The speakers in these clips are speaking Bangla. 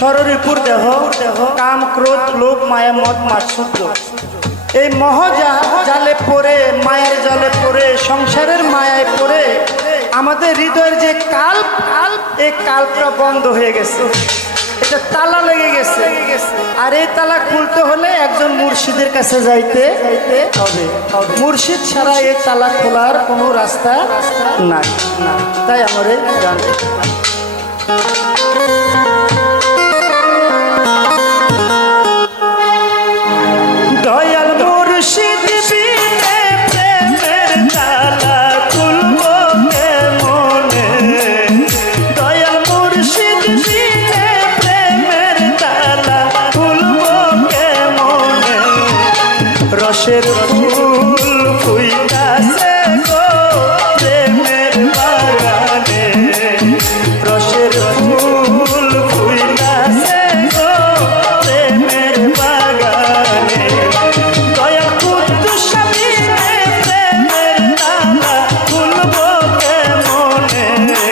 ষড়রিপুর দেহ কাম ক্রোধ লোভ মায়া মদ মাৎসর্য এই জালে পড়ে মায়ের জালে পড়ে সংসারের মায়ায় পড়ে আমাদের হৃদয়ের যে কাল্প এই কাল্পটা বন্ধ হয়ে গেছে, এটা তালা লেগে গেছে। আর এই তালা খুলতে হলে একজন মুর্শিদের কাছে যাইতে হবে। মুর্শিদ ছাড়া এই তালা খোলার কোনো রাস্তা নাই। তাই আমারে জানতে দয়াল মুর্শিদ বিনে প্রেমের তালা খুলব কেমনে, দয়াল মুর্শিদ বিনে প্রেমের তালা খুলব কেমনে, রসের ফুল ফুইতাছে গো প্রেমের বাগানে, রসের ফুল ফুইতাছে গো প্রেমের বাগানে, দয়াল কুদ্দুস বিনে প্রেমের তালা খুলব কেমনে,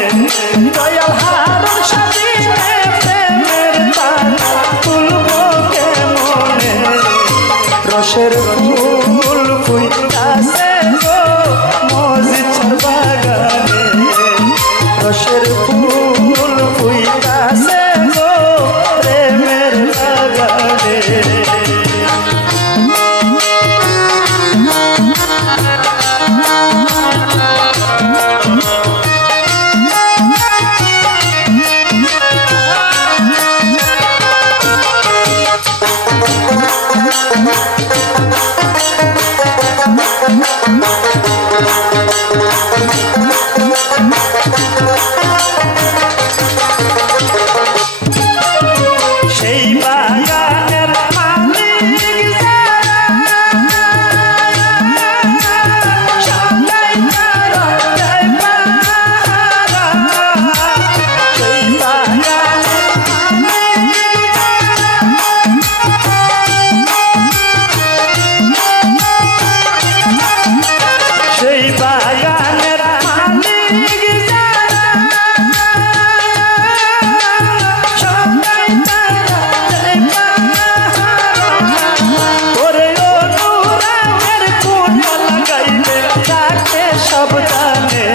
দয়াল হারুন বিনে প্রেমের তালা খুলব কেমনে, রসের ফুল ফুইতাছে গো মজিদ বাগানে, রসের ফুল ফুইতাছে গো প্রেমের বাগানে। সেই বাগানের মালিক যারা, সবাই তারা দেয় পাহারা, সেই বাগানের মালিক যারা, সেই বাগানের মালিক যারা, সবাই তারা দেয় পাহারা, ওরে অনুরাগের কোনা লাগাইলে রাখে সাবধানে,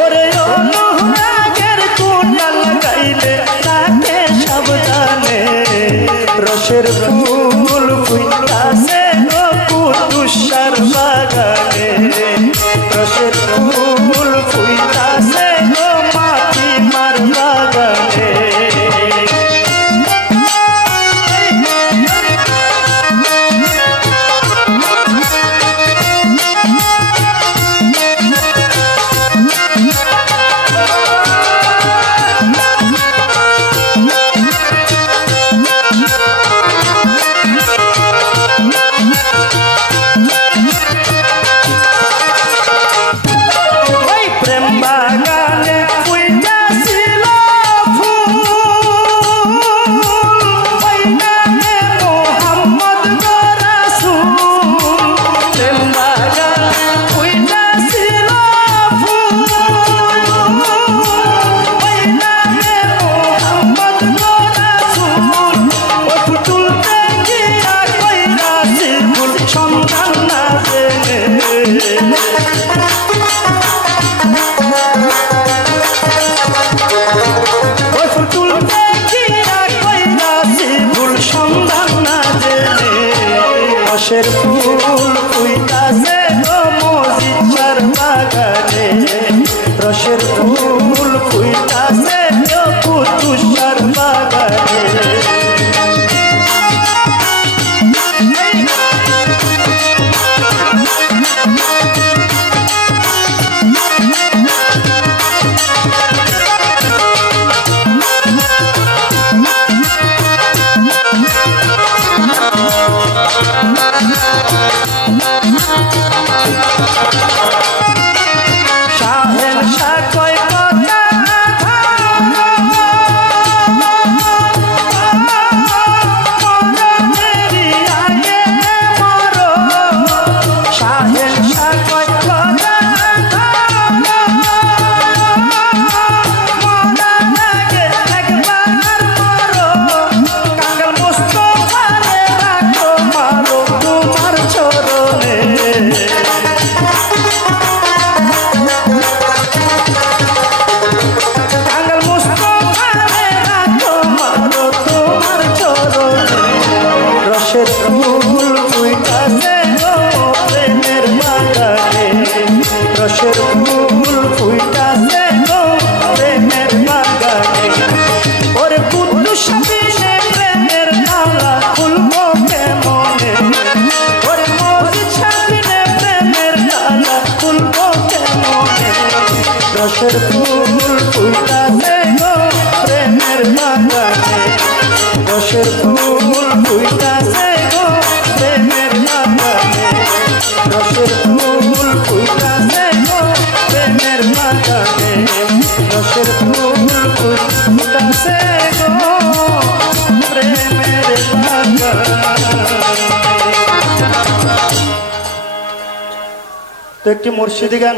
ওরে অনুরাগের কোনা লাগাইলে রাখে সাবধানে, রসের ফুল ফুইতাছে গো কুদ্দুসার বাগানে, রসের ফুল ফুইতাছে গো মাটিমার বাগানে। ওই প্রেম বাগানে ফুইতাছিল ফুল, ওই নামে মোহাম্মদ গো রাসূল, প্রেম বাগানে ফুইতাছিল ফুল, ওই নামে মোহাম্মদ গো রাসূল, ও পুতুল দেখিয়া কইরাছি ফুল সন্ধান না জেনে, ওই পুতুল দেখিয়া কইরাছি ফুল সন্ধান না জেনে, রসের ফুল ফুইতাছে গো মজিদার বাগানে, রসের ফুল ফুইতাছে গো কুদ্দুসার বাগানে। রসের ফুল ফুটাছে গো প্রেমের বাগানে রসের ফুল ফুটাছে গো প্রেমের বাগানে রসের ফুল ফুটাছে গো প্রেমের বাগানে রসের ফুল ফুটাছে গো প্রেমের বাগানে। তো একটি মুর্শিদি গান